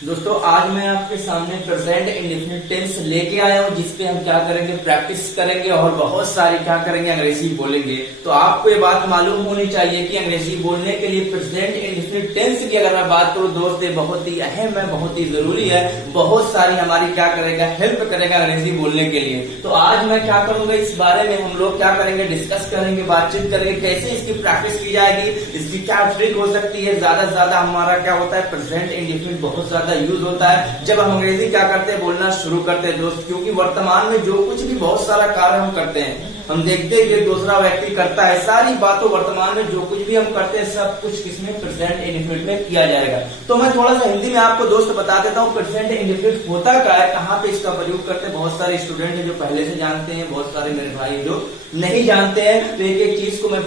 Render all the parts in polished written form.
दोस्तों आज मैं आपके सामने प्रेजेंट इंडेफिनिट टेंस लेके आया हूँ, जिसपे हम क्या करेंगे, प्रैक्टिस करेंगे और बहुत सारी क्या करेंगे, अंग्रेजी बोलेंगे। तो आपको ये बात मालूम होनी चाहिए कि अंग्रेजी बोलने के लिए प्रेजेंट इंडेफिनिट टेंस की अगर मैं बात करूँ दोस्त, ये बहुत ही अहम है, बहुत ही जरूरी है, बहुत सारी हमारी क्या करेगा, हेल्प करेगा अंग्रेजी बोलने के लिए। तो आज मैं क्या करूंगा, इस बारे में हम लोग क्या करेंगे, डिस्कस करेंगे, बातचीत करेंगे, कैसे इसकी प्रैक्टिस की जाएगी, इसकी क्या ट्रिक हो सकती है। ज्यादा से ज्यादा हमारा क्या होता है, प्रेजेंट इंडेफिनिट बहुत ज्यादा यूज होता है जब हम अंग्रेजी क्या करते हैं, बोलना शुरू करते हैं दोस्त। क्योंकि वर्तमान में जो कुछ भी बहुत सारा कार्य हम करते हैं, हम देखते हैं कि दूसरा व्यक्ति करता है, सारी बातों वर्तमान में जो कुछ भी हम करते हैं सब कुछ किसमें, प्रेजेंट इंडेफिनिट में किया जाएगा। तो मैं थोड़ा सा हिंदी में आपको दोस्त बता देता हूँ प्रेजेंट इंडेफिनिट होता क्या है, कहाँ पे इसका प्रयोग करते हैं। बहुत सारे स्टूडेंट है जो पहले से जानते हैं, बहुत सारे मेरे भाई जो नहीं जानते हैं। तो एक एक चीज को मैं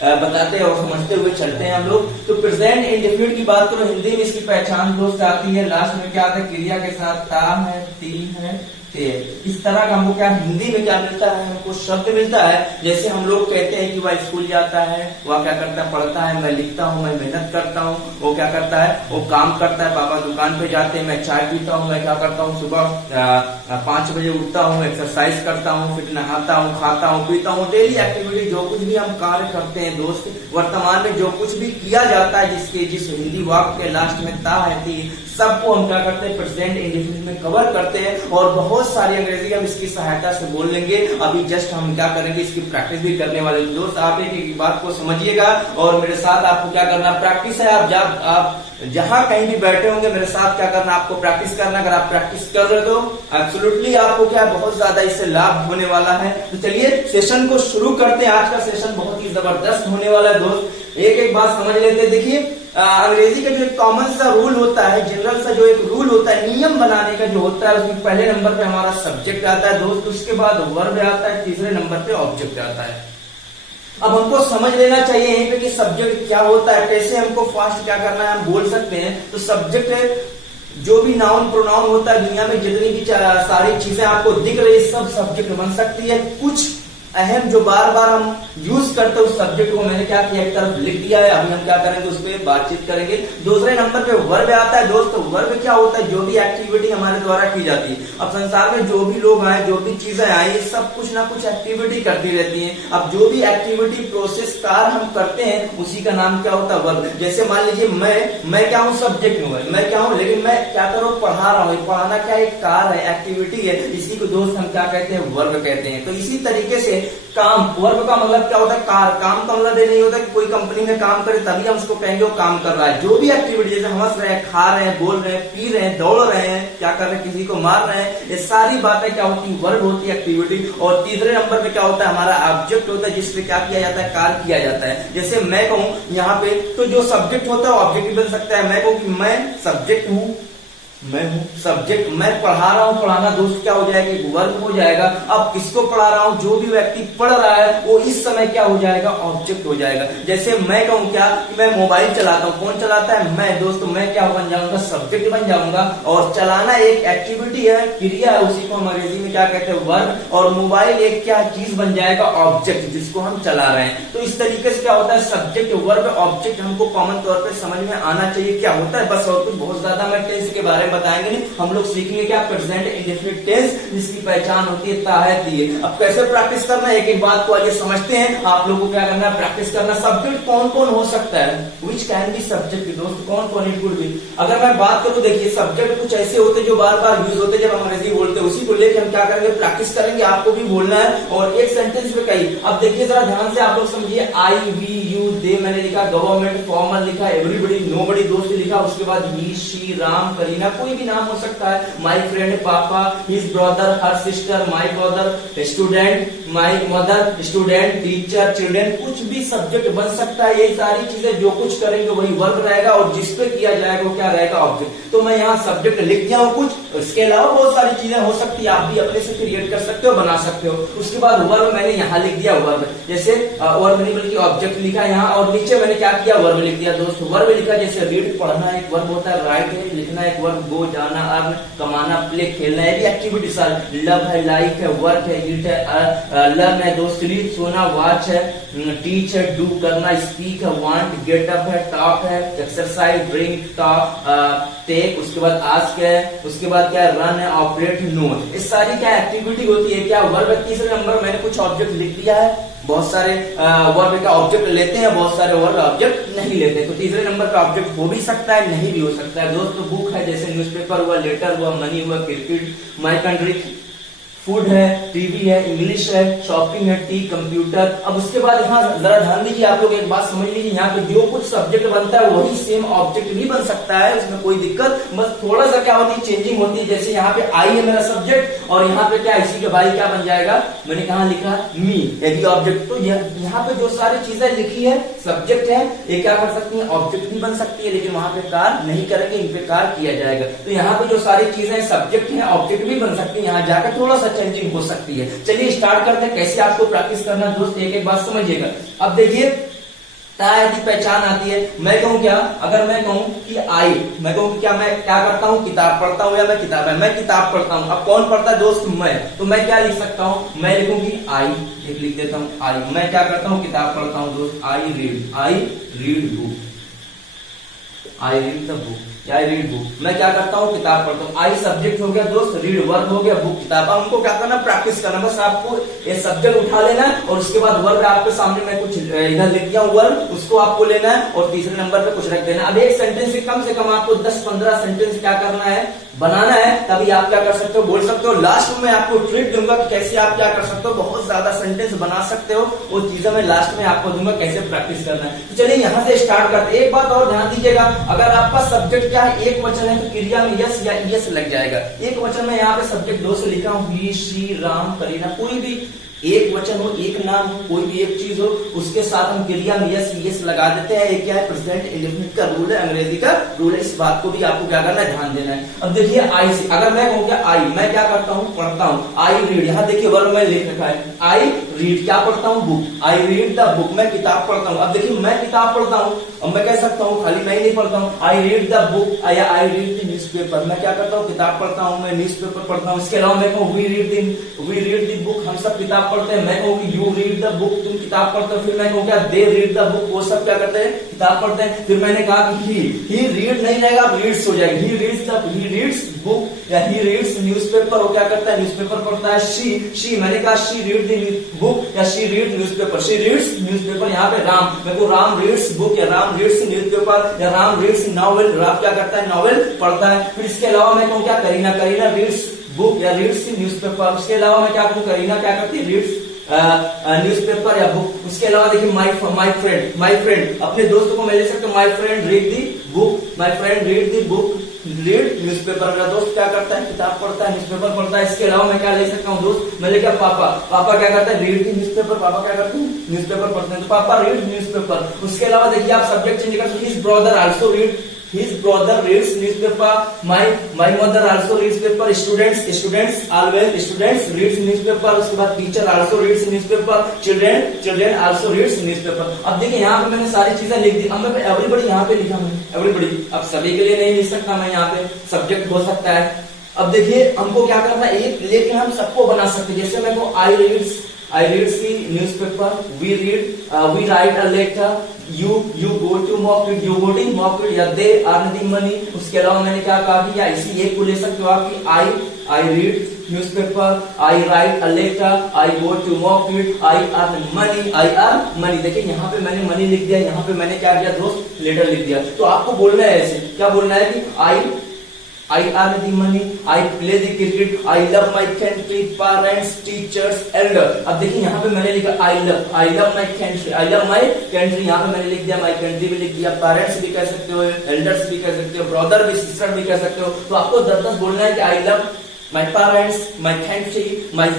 बताते और समझते हुए चलते हैं हम लोग। तो प्रेजेंट इंडेफिनिट की बात करो, हिंदी में इसकी पहचान दोस्त आती है, लास्ट में क्या आता है, क्रिया के साथ ता है, ती है, ते। इस तरह का हमको क्या हिंदी में क्या मिलता है, हमको शब्द मिलता है। जैसे हम लोग कहते हैं कि वह स्कूल जाता है, वह क्या करता है, पढ़ता है, मैं लिखता हूँ, मैं मेहनत करता हूँ, वो क्या करता है, वो काम करता है, पापा दुकान पे जाते हैं, मैं चाय पीता हूँ, मैं क्या करता हूँ, सुबह 5 बजे उठता हूँ, एक्सरसाइज करता हूँ, फिर नहाता हूँ, खाता हूँ, पीता हूँ। डेली एक्टिविटी जो कुछ भी हम कार्य करते हैं दोस्त, वर्तमान में जो कुछ भी किया जाता है, जिस हिंदी वाक्य के लास्ट में ता है, थी, सबको हम क्या करते हैं, प्रेजेंट इंडेफिनिट में कवर करते हैं। और बहुत सारी अंग्रेजी हम इसकी सहायता से बोल लेंगे। अभी जस्ट हम क्या करेंगे, इसकी प्रैक्टिस भी करने वाले दोस्त। आप एक बात को समझिएगा और मेरे साथ आपको क्या करना, प्रैक्टिस है। आप जहां कहीं भी बैठे होंगे मेरे साथ क्या करना, आपको प्रैक्टिस करना। अगर आप प्रैक्टिस कर रहे हो तो एब्सोल्युटली आपको क्या बहुत ज्यादा इससे लाभ होने वाला है। तो चलिए सेशन को शुरू करते हैं। आज का सेशन बहुत ही जबरदस्त होने वाला है दोस्त। एक एक बात समझ लेते हैं। देखिए अंग्रेजी का जो एक कॉमन सा रूल होता है, जनरल सा जो एक रूल होता है, नियम बनाने का जो होता है, उसमें पहले नंबर पे हमारा सब्जेक्ट आता है दोस्त, उसके बाद वर्ब आता है, तीसरे नंबर पे ऑब्जेक्ट आता है। अब हमको समझ लेना चाहिए यहीं पे कि सब्जेक्ट क्या होता है, कैसे हमको फास्ट क्या करना है, हम बोल सकते हैं। तो सब्जेक्ट है जो भी नाउन प्रोनाउन होता है, दुनिया में जितनी भी सारी चीजें आपको दिख रही है, सब सब्जेक्ट बन सकती है। कुछ अहम जो बार बार हम यूज करते हैं उस सब्जेक्ट को मैंने क्या किया, एक तरफ लिख दिया है। अभी हम क्या करेंगे, उस पर बातचीत करेंगे। दूसरे नंबर पे वर्ब आता है दोस्त। वर्ब क्या होता है, जो भी एक्टिविटी हमारे द्वारा की जाती है। अब संसार में जो भी लोग आए, जो भी चीजें आई, ये सब कुछ ना कुछ एक्टिविटी करती रहती है। अब जो भी एक्टिविटी प्रोसेस कार्य हम करते हैं, उसी का नाम क्या होता है, वर्ब। जैसे मान लीजिए मैं क्या हूँ, सब्जेक्ट हूँ, मैं क्या हूँ, लेकिन मैं क्या करूँ, पढ़ा रहा हूँ। पढ़ाना क्या एक कार्य है, एक्टिविटी है, इसी को दोस्त हम क्या कहते हैं, वर्ब कहते हैं। तो इसी तरीके से काम, वर्ब का मतलब क्या होता है, कार्य। काम का मतलब ये नहीं होता कि कोई कंपनी में काम करे तभी हम उसको कहेंगे वो काम कर रहा है। जो भी एक्टिविटी, जैसे हंस रहे हैं, खा रहे हैं, बोल रहे हैं, पी रहे हैं, दौड़ रहे हैं, क्या कर रहे हैं, किसी को मार रहे हैं, ये सारी बातें क्या होती है, वर्ब होती है, एक्टिविटी। और तीसरे नंबर पे क्या होता है, हमारा ऑब्जेक्ट होता है, जिसपे क्या किया जाता है, कार्य किया जाता है। जैसे मैं कहूं यहाँ पे, तो जो सब्जेक्ट होता है ऑब्जेक्ट बन सकता है। मैं कहूं कि मैं सब्जेक्ट हूं, मैं हूं सब्जेक्ट, मैं पढ़ा रहा हूं, पढ़ाना दोस्त क्या हो जाएगा, एक वर्ब हो जाएगा। अब किसको पढ़ा रहा हूं, जो भी व्यक्ति पढ़ रहा है वो इस समय क्या हो जाएगा, ऑब्जेक्ट हो जाएगा। जैसे मैं कहूं क्या, कि मैं मोबाइल चलाता हूं, कौन चलाता है, मैं दोस्त, मैं क्या बन जाऊंगा, सब्जेक्ट बन जाऊंगा। और चलाना एक एक्टिविटी है, क्रिया है, उसी को हम अंग्रेजी में क्या कहते हैं, वर्ब। और मोबाइल एक क्या चीज बन जाएगा, ऑब्जेक्ट, जिसको हम चला रहे हैं। तो इस तरीके से क्या होता है, सब्जेक्ट वर्ब ऑब्जेक्ट हमको कॉमन तौर पर समझ में आना चाहिए क्या होता है। बस और कुछ बहुत ज्यादा मैं टेंस के बारे में बताएंगे नहीं, हम लोग सीखेंगे क्या, प्रेजेंट इंडेफिनिट टेंस, जिसकी पहचान होती है ता है, ती है। अब कैसे प्रैक्टिस करना है, एक एक बात को आइए समझते हैं। आप लोगों को क्या करना है, प्रैक्टिस करना। सब्जेक्ट कौन कौन हो सकता है, विच कैन बी सब्जेक्ट दोस्त, कौन कौन इट वुड बी। अगर मैं बात करूं, देखिए सब्जेक्ट कुछ ऐसे होते हैं जो बार बार यूज होते हैं जब हम अंग्रेजी बोलते हैं, उसी को लेकर हम क्या करेंगे, प्रैक्टिस करेंगे। आपको भी बोलना है और एक सेंटेंस में कई। अब देखिए जरा ध्यान से आप लोग समझिए, आई, वी, यू, दे मैंने लिखा, गवर्नमेंट, फॉर्मल लिखा, एवरीबडी, नोबडी दोस्त लिखा, उसके बाद ही, शी, राम, करीना, कोई भी नाम हो सकता है, माई फ्रेंड, पापा, his brother, her sister, my brother, student, my mother, student, teacher, children, कुछ भी सब्जेक्ट बन सकता है। ये सारी चीजें जो कुछ करेंगे वही वर्ब रहेगा और जिसपे किया जाएगा वो क्या रहेगा, ऑब्जेक्ट। तो मैं यहाँ सब्जेक्ट लिख दिया हूँ कुछ, इसके अलावा बहुत सारी चीजें हो सकती है, आप भी अपने से क्रिएट कर सकते हो, बना सकते हो। उसके बाद वर्ब मैंने यहाँ लिख दिया, वर्ब, जैसे वर्ब नहीं बल्कि ऑब्जेक्ट लिखा है यहाँ यहाँ, और नीचे मैंने क्या किया, वर्ब लिख दिया दोस्त। वर्ब लिखा जैसे रीड पढ़ना एक वर्ब होता है, राइट है लिखना एक वर्ब, गो जाना, अर्न कमाना, प्ले खेलना, ये भी एक्टिविटी सारी, लव है, लाइक है, वर्क है, ईट है, लर्न है दोस्त, रीड सोना, वॉच है, टीच है, डू करना, स्पीक है, वांट, गेट अप है, टॉक है, एक्सरसाइज, ड्रिंक, टॉक, टेक, उसके बाद आस्क है, उसके बाद क्या है, रन है, ऑपरेट, नो। इस सारी क्या एक्टिविटी होती है, क्या वर्ब। तीसरे नंबर मैंने कुछ ऑब्जेक्ट लिख दिया है, बहुत सारे वर्ब का ऑब्जेक्ट लेते हैं, बहुत सारे वर्ब ऑब्जेक्ट नहीं लेते, तो तीसरे नंबर का ऑब्जेक्ट हो भी सकता है, नहीं भी हो सकता है दोस्त। तो बुक है जैसे न्यूज़पेपर हुआ, लेटर हुआ, मनी हुआ, क्रिकेट, माई कंट्री, फूड है, टीवी है, इंग्लिश है, शॉपिंग है, टी, कंप्यूटर। अब उसके बाद यहाँ जरा ध्यान दीजिए, आप लोग एक बात समझ लीजिए, यहाँ पे जो कुछ सब्जेक्ट बनता है वही सेम ऑब्जेक्ट भी बन सकता है, उसमें कोई दिक्कत, बस थोड़ा सा क्या होती है, चेंजिंग होती है। जैसे यहाँ पे आई है मेरा सब्जेक्ट, और यहाँ पे क्या इसी के भाई क्या बन जाएगा, मैंने कहा लिखा मी, यदि ऑब्जेक्ट। तो यहाँ पे जो सारी चीजें लिखी है सब्जेक्ट है, ये क्या कर सकती है, ऑब्जेक्ट भी बन सकती है, लेकिन वहां पे कार्य नहीं करेंगे, इन पे कार्य किया जाएगा। तो यहाँ पे जो सारी चीजें सब्जेक्ट है, ऑब्जेक्ट भी बन सकती है, यहाँ जाकर थोड़ा सा चेंजिंग हो सकती है। चलिए स्टार्ट करते हैं, कैसे आपको प्रैक्टिस करना दोस्त, एक एक बात समझिएगा। अब देखिए की पहचान आती है, मैं कहूँ क्या, अगर मैं कहूँ कि आई, मैं कहूँ कि क्या, मैं क्या करता हूँ, किताब पढ़ता हूँ, या मैं किताब है, मैं किताब पढ़ता हूँ। अब कौन पढ़ता है दोस्त, मैं, तो मैं क्या लिख सकता हूँ, मैं लिखूंगी आई, लिख देता हूँ आई। मैं क्या करता हूँ, किताब पढ़ता हूँ दोस्त, I read book, I read the book, I read book. मैं क्या करता हूँ, किताब पढ़ता हूँ। आई सब्जेक्ट हो गया दोस्त, रीड वर्ब हो गया, बुक किताब। अब हमको क्या करना, प्रैक्टिस करना, बस आपको ये सब्जेक्ट उठा लेना है, और उसके बाद वर्ब आपके सामने मैं कुछ इधर लिख दिया हूँ वर्ब, उसको आपको लेना है, और तीसरे नंबर पे कुछ रख देना। अब एक सेंटेंस से कम आपको 10-15 सेंटेंस क्या करना है, बनाना है, तभी आप क्या कर सकते हो, बोल सकते हो। लास्ट में आपको ट्रिक दूंगा कि कैसे आप क्या कर सकते हो, बहुत ज्यादा सेंटेंस बना सकते हो, वो चीजें मैं लास्ट में आपको दूंगा कैसे प्रैक्टिस करना है। तो चलिए यहाँ से स्टार्ट करते हैं। एक बात और ध्यान दीजिएगा, अगर आपका सब्जेक्ट क्या है, एक वचन है, तो क्रिया में यस या यस लग जाएगा। एक वचन में यहाँ पे सब्जेक्ट 2 से लिखा हूँ, ही, शी, राम, करीना, कोई भी एक वचन हो, एक नाम हो, कोई भी एक चीज हो, उसके साथ हम क्रिया में यस लगा देते हैं। ये क्या है, प्रेजेंट इंडेफिनिट का रूल है, अंग्रेजी का रूल है। इस बात को भी आपको क्या करना है, ध्यान देना है। अब देखिए आई से, अगर मैं कहूँ क्या, आई, मैं क्या करता हूँ, पढ़ता हूँ, आई रीड। यहाँ देखिए वर्ब में लिख रखा है, आई रीड, क्या पढ़ता हूँ, book, I read the book, मैं किताब पढ़ता हूँ। अब देखिए मैं किताब पढ़ता हूँ, अब मैं कह सकता हूँ खाली मैं ही नहीं पढ़ता हूँ, I read the book, I read the newspaper, मैं क्या करता हूँ, किताब पढ़ता हूँ, मैं न्यूज़पेपर पढ़ता हूँ। इसके अलावा मैं कहूँ वी रीड द बुक, हम सब किताब पढ़ते हैं। मैं कहूँ यू रीड द बुक, तुम किताब पढ़ते हो। फिर मैं कहूँ क्या, दे रीड द बुक, वो सब क्या करते हैं, किताब पढ़ते हैं। फिर मैंने कहा कि ही रीड नहीं रहेगा, अब रीड्स हो जाएगा, ही रीड्स बुक, या ही रीड्स न्यूज़पेपर, वो क्या करता है, न्यूज़पेपर पढ़ता है। शी, मैंने कहा शी रीड द बुक, या she read newspaper, she reads newspaper. यहाँ पे राम, मैं को राम रीड्स बुक, या राम रीड्स न्यूज़पेपर, या राम रीड्स नॉवेल, राम क्या करता है, नॉवेल पढ़ता है। फिर इसके अलावा मैं कहूँ क्या, करीना रीड्स बुक या रीड्स न्यूज़पेपर। उसके अलावा मैं क्या कहूँ, करीना क्या करती है, रीड्स न्यूज़पेपर या बुक। उसके अलावा देखिए माई फ्रेंड, अपने दोस्तों को मैं ले सकता हूँ, my friend read the book, my friend read the book, read newspaper, मेरा दोस्त क्या करता है, किताब पढ़ता है, न्यूज़पेपर पढ़ता है। इसके अलावा मैं क्या ले सकता हूँ दोस्त, मैं लेकर पापा क्या करता है, रीड दी न्यूज़पेपर, पापा क्या करते हैं, न्यूज़पेपर पढ़ते हैं, तो पापा रीड न्यूज़पेपर। उसके अलावा देखिए आप सब्जेक्ट चेंज कर, his brother also read, his brother reads newspaper, my mother also reads paper, students reads newspaper। उसके बाद teacher also reads newspaper, children also reads newspaper। अब देखिए यहाँ पे मैंने सारी चीजें लिख दी। अब मैं एवरीबॉडी यहाँ पे लिखा हूँ, एवरीबॉडी, अब सभी के लिए नहीं लिख सकता मैं, यहाँ पे सब्जेक्ट हो सकता है। अब देखिए हमको क्या करना है, एक लेकिन हम सबको बना सकते हैं। जैसे मैं को I reads the newspaper, we write a letter, you go to mock it, you go to mock it, या they earn the money। उसके अलावा मैंने क्या कहा कि या इसी एक को ले सकते हो आप कि I read newspaper, I write a letter, I go to mock it, I earn money। देखिए यहाँ पे मैंने मनी लिख दिया, यहाँ पे मैंने क्या किया दोस्त, लेटर लिख दिया। तो आपको बोलना है ऐसे, क्या बोलना है कि I earn the money, I play the cricket, I love my country, parents, teachers, elder। अब देखिए यहाँ पे मैंने लिखा I love my country, यहाँ पे मैंने लिख दिया, my country भी लिख दिया, parents भी कह सकते हो, elders भी कह सकते हो, brother भी, sister भी कह सकते हो। तो आपको 10 बोलना है कि I love my parents, my country, my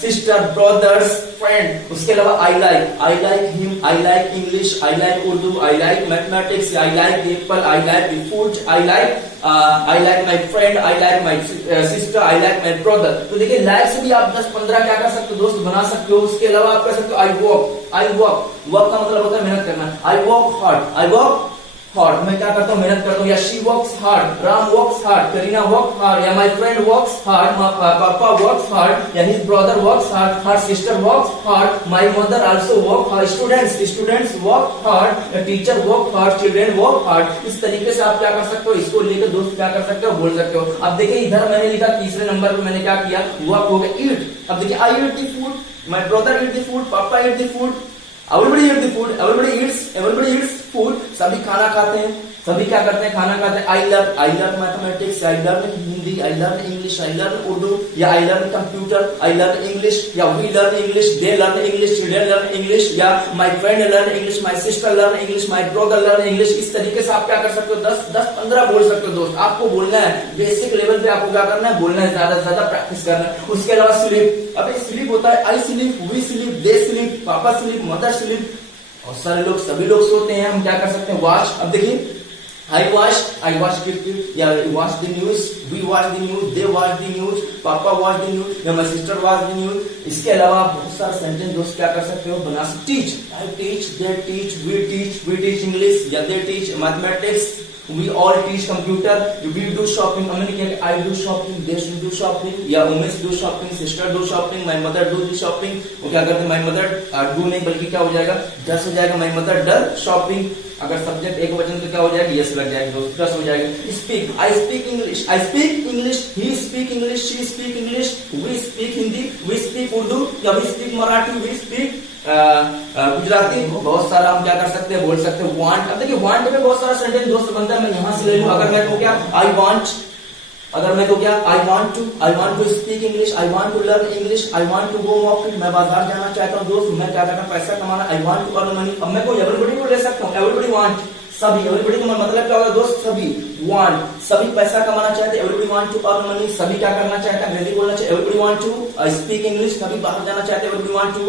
sister, brothers, friend. उसके अलावा I like him, I like English, I like Urdu, I like mathematics, I like Apple, I like the food, I like my friend, I like my sister, I like my brother. तो देखिए like से भी आप 10-15 क्या कर सकते हो दोस्त, बना सकते हो। उसके अलावा आप कर सकते हो आई वर्क का मतलब होता है मेहनत करना। आई वर्क हार्ड, मैं क्या करता हूँ, मेहनत करता हूँ। या she works hard, Ram works hard, Kareena work hard, या माय फ्रेंड वर्क्स हार्ड, पापा वर्क्स हार्ड, या his brother works hard, her sister works hard, my mother also work hard, students work hard, teacher work hard, children work hard. इस तरीके से आप क्या कर सकते हो, इसको लेकर दोस्त क्या कर सकते हो, बोल सकते हो। अब देखिए इधर मैंने लिखा तीसरे नंबर पे मैंने क्या किया, वर्क हो गया ईट। अब देखिए I eat the food, my brother eat the food, papa eat the food, everybody eat the food, everybody eats food, सभी खाना खाते हैं, सभी क्या करते हैं, खाना खाते हैं। I learn mathematics, I learn Hindi, I learn English, I learn Urdu, या I learn computer, I learn English, या we learn English, they learn English, children learn English, या my friend learn English, my sister learn English, my brother learn English. इस तरीके से आप क्या कर सकते हो, 10-15 बोल सकते हो दोस्त। आपको बोलना है, बेसिक लेवल पे आपको क्या करना है, बोलना है, ज्यादा से ज्यादा प्रैक्टिस करना है। उसके अलावा स्लीप, अब स्लीप होता है I sleep, we sleep, they sleep, papa sleep, mother sleep. और सारे लोग, सभी लोग सोते हैं, हम क्या कर सकते हैं, वॉच। अब देखिए I watch cricket, या watch the news, we watch the news, they watch the news, पापा watch the news, या my sister watch the news। इसके अलावा आप बहुत सारे सेंटेंस दोस्त क्या कर सकते हो, बना सकते। Teach, I teach, they teach, we teach English, या they teach mathematics, we all teach computer, we do shopping। हमने क्या, I do shopping, they do shopping, या Umesh do shopping, sister do shopping, my mother do the shopping। वो क्या करते हैं, my mother do नहीं बल्कि क्या हो जाएगा, does हो जाएगा, my mother does shopping। अगर सब्जेक्ट एक वचन तो क्या हो जाएगा, यस लग जाएगा दोस्त, प्लस हो जाएगा। Speak, I speak English, he speak English, she speak English, we speak Hindi, we speak Urdu, या we speak Marathi, we speak Gujarati. बहुत सारा हम क्या कर सकते हैं, बोल सकते हैं। वांट, अब देखिए वांट में बहुत सारा सेंटेंस दोस्त बनता है। मैं यहां से ले लूं, अगर मैं तो क्या, आई वांट, अगर मैं तो क्या, I want to speak English, I want to learn English, I want to go market, मैं बाजार जाना चाहता हूँ दोस्त, मैं क्या करना, पैसा कमाना, I want to earn money. अब मैं को एवरीबॉडी को ले सकता हूँ, एवरीबॉडी वांट, सभी, एवरीबॉडी का मतलब क्या होगा दोस्त, सभी वांट, सभी पैसा कमाना चाहते हैं, everybody want to earn money, सभी क्या करना चाहता है, अंग्रेजी बोलना चाहिए, everybody want to speak English, सभी बाहर जाना चाहते हैं, एवरीबॉडी वांट टू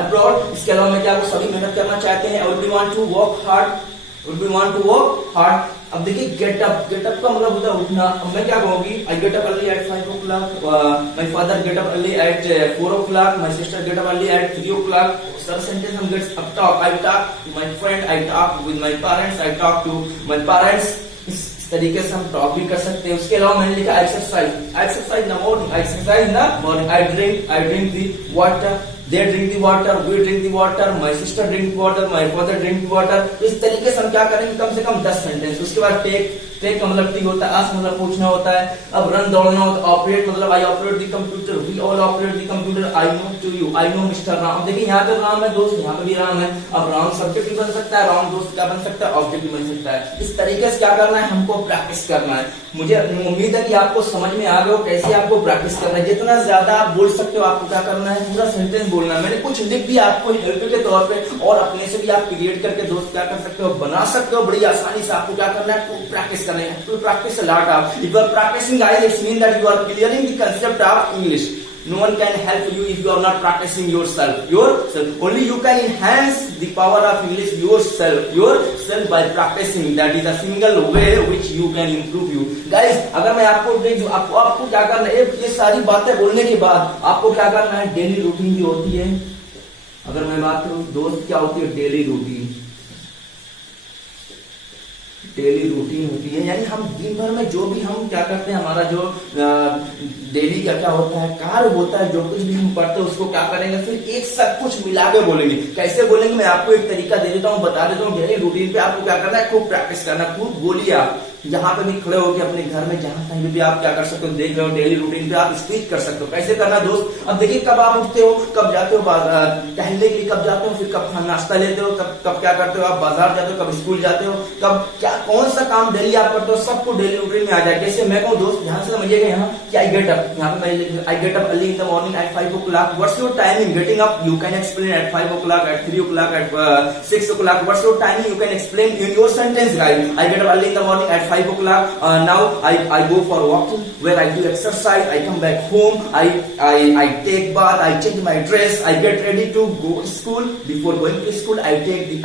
अब्रॉड। इसके अलावा मैं क्या, वो सभी मेहनत करना चाहते हैं, everybody want to work hard, everybody want to work hard. अब देखिए गेट अप का मतलब होता है उठना। अब मैं क्या कहूंगी, I get up early at 5 o'clock, my father get up early at 4 o'clock, my sister get up early at 3 o'clock। Sir sentence हम gets up talk, I talk to my friend, I talk with my parents, I talk to my parents. इस तरीके से हम talk भी कर सकते हैं। उसके अलावा मैंने लिखा exercise in the morning, exercise in the morning, I drink the water, they drink the water, we drink the water, my sister drink water, my father drink water। तो इस तरीके से हम क्या करेंगे, कम से कम 10 सेंटेंस। उसके बाद टेक का मतलब ठीक होता है, आस्क मतलब पूछना होता है, अब रन दौड़ना होता है, ऑपरेट मतलब I operate the computer, we all operate the computer, I know to you, I know mister Ram. देखिए यहाँ पे राम है दोस्त, यहाँ पे भी राम है। अब राम सब्जेक्ट भी बन सकता है, राम दोस्त क्या बन सकता है, ऑब्जेक्ट भी बन सकता है। इस तरीके से क्या करना है, हमको प्रैक्टिस करना है। मुझे उम्मीद है कि आपको समझ में आ गया हो कैसे आपको प्रैक्टिस करना है। जितना ज्यादा आप बोल सकते हो, आपको क्या करना है, पूरा सेंटेंस बोलना है। मैंने कुछ लिख भी आपको हेल्प के तौर पे, और अपने से भी आप क्रिएट करके दोस्त क्या कर सकते हो, बना सकते हो बड़ी आसानी से। आपको क्या करना है, प्रैक्टिस करना है, तो practice a lot of, if you are practicing guys, it means that you are clearing the concept of English. No one can help you if you are not practicing yourself. Only you can enhance the power of English yourself by practicing. That is a single way which you can improve you. Guys, अगर मैं आपको क्या करना है, ये सारी बातें बोलने के बाद आपको क्या करना है, डेली रूटीन भी होती है। अगर मैं बात करूं दोस्त, क्या होती है डेली रूटीन, डेली रूटीन होती है। यानी हम दिन भर में जो भी हम क्या करते हैं, हमारा जो डेली का क्या होता है, कार्य होता है, जो कुछ भी हम पढ़ते हैं उसको क्या करेंगे, फिर एक सब कुछ मिला के बोलेंगे। कैसे बोलेंगे, मैं आपको एक तरीका दे देता हूँ, बता देता हूँ। डेली रूटीन पे आपको क्या करना है, खूब प्रैक्टिस करना, खूब बोलिए। आप जहां पे भी खड़े होकर अपने घर में जहां कहीं भी आप क्या कर सकते हो, देख रहे हो डेली रूटीन पे आप स्पीच कर सकते हो। कैसे करना दोस्त, अब देखिए कब आप उठते हो, कब जाते हो टहलने के लिए, कब जाते हो, फिर कब नाश्ता लेते हो, कब क्या करते हो, आप बाजार जाते हो, कब स्कूल जाते हो, कब क्या कौन सा काम डेली आप करते हो, सबको डेली रूटीन में आ जाए। जैसे मैं कहूँ दोस्त, ध्यान से समझिएगा, यहाँ कि आई गेट अप, यहाँ पे मैं I get up early in the morning at 5 o'clock। What's your timing getting up, you can explain at 5 o'clock, at 3 o'clock, at 6 o'clock। What's your timing, you can explain in your sentence guys. I get up early in the morning at 5 o'clock. Now I go for walking where I do exercise. I come back home. I take bath. I change my dress. I get ready to go to school. Before going to school, I take the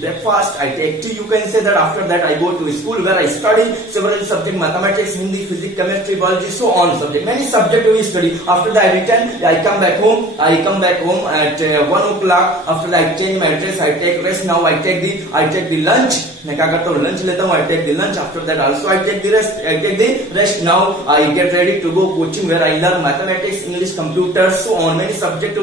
breakfast. I take tea. You can say that. After that, I go to school where I study several subjects: mathematics, Hindi, physics, chemistry, biology, so on subject. Many subjects we study. After that, I return. I come back home. At 1 o'clock. After that, I change my dress. I take rest. Now I take the lunch. मैं क्या करता हूँ, lunch लेता हूँ. I take the lunch. After that also I take the rest. Now I get ready to go coaching where I learn mathematics, English, computers, so on many subjects.